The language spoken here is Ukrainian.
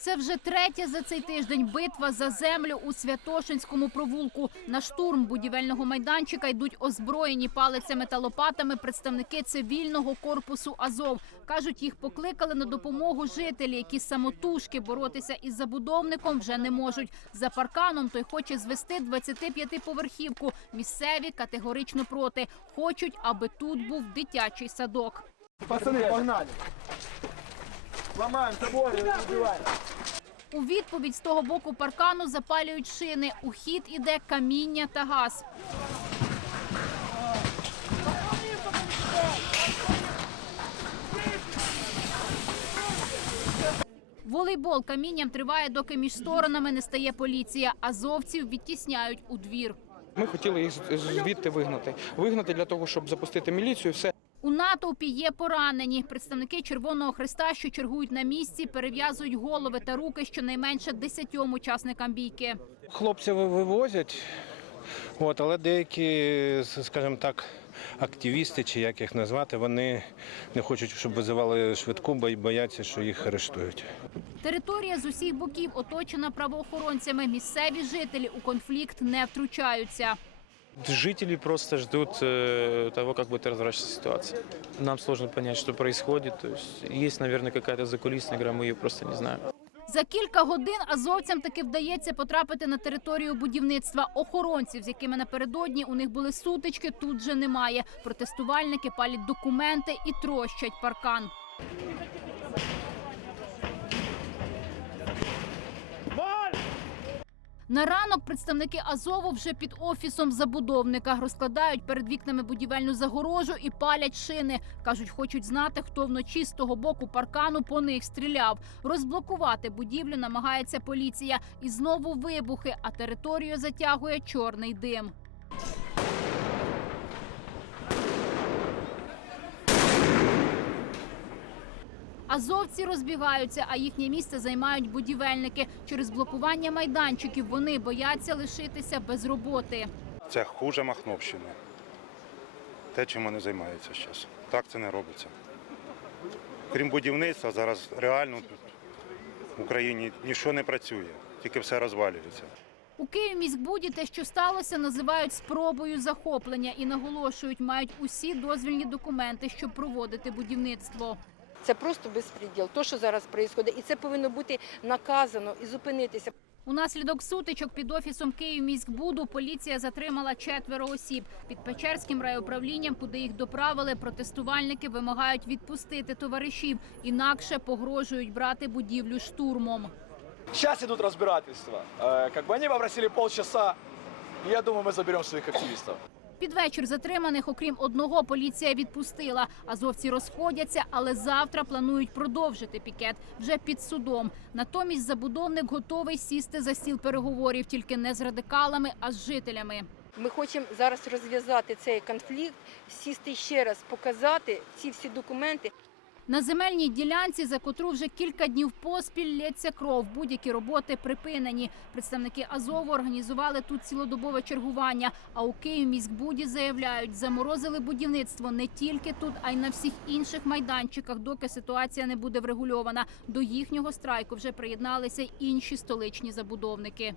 Це вже третя за цей тиждень битва за землю у Святошинському провулку. На штурм будівельного майданчика йдуть озброєні палицями та лопатами представники цивільного корпусу Азов. Кажуть, їх покликали на допомогу жителі, які самотужки боротися із забудовником вже не можуть. За парканом той хоче звести 25-поверхівку. Місцеві категорично проти. Хочуть, аби тут був дитячий садок. Пацаны, погнали. Ломаем заборы, разбиваем. У відповідь з того боку паркану запалюють шини. У хід іде каміння та газ. Волейбол камінням триває, доки між сторонами не стає поліція. Азовців відтісняють у двір. Ми хотіли їх звідти вигнати. Вигнати для того, щоб запустити міліцію. Все У натовпі є поранені. Представники Червоного Христа, що чергують на місці, перев'язують голови та руки щонайменше десятьом учасникам бійки. Хлопців вивозять, от, але деякі, скажімо так, активісти, чи як їх назвати, вони не хочуть, щоб визивали швидку, бо й бояться, що їх арештують. Територія з усіх боків оточена правоохоронцями. Місцеві жителі у конфлікт не втручаються. Жители просто ждут э, того, как будет разворачиваться ситуация. Нам сложно понять, что происходит. То есть есть, наверное, какая-то закулисная игра, мы ее просто не знаем. За кілька годин азовцям таки вдається потрапити на територію будівництва. Охоронців, з якими напередодні у них були сутички, тут же немає. Протестувальники палять документи і трощать паркан. На ранок представники Азову вже під офісом забудовника розкладають перед вікнами будівельну загорожу і палять шини. кажуть, хочуть знати, хто вночі з того боку паркану по них стріляв. Розблокувати будівлю намагається поліція. І знову вибухи, а територію затягує чорний дим. Азовці розбігаються, а їхнє місце займають будівельники. Через блокування майданчиків вони бояться лишитися без роботи. Це хуже Махновщини. Те, чим вони займаються зараз. Так це не робиться. Крім будівництва, зараз реально тут в Україні нічого не працює, тільки все розвалюється. У Київміськбуді те, що сталося, називають спробою захоплення і наголошують, мають усі дозвільні документи, щоб проводити будівництво. Це просто безпреділ, то, що зараз відбувається. І це повинно бути наказано і зупинитися. Унаслідок сутичок під офісом Київміськбуду поліція затримала четверо осіб. Під Печерським райуправлінням, куди їх доправили, протестувальники вимагають відпустити товаришів, інакше погрожують брати будівлю штурмом. Сейчас идут разбирательства. Э, Как бы они попросили полчаса, и я думаю, мы заберем своих активистов. Під вечір затриманих, окрім одного, поліція відпустила. Азовці розходяться, але завтра планують продовжити пікет вже під судом. Натомість забудовник готовий сісти за стіл переговорів, тільки не з радикалами, а з жителями. Ми хочемо зараз розв'язати цей конфлікт, сісти ще раз, показати ці всі документи. На земельній ділянці, за котру вже кілька днів поспіль лється кров. Будь-які роботи припинені. Представники Азову організували тут цілодобове чергування. А у Київміськбуді заявляють, заморозили будівництво не тільки тут, а й на всіх інших майданчиках, доки ситуація не буде врегульована. До їхнього страйку вже приєдналися інші столичні забудовники.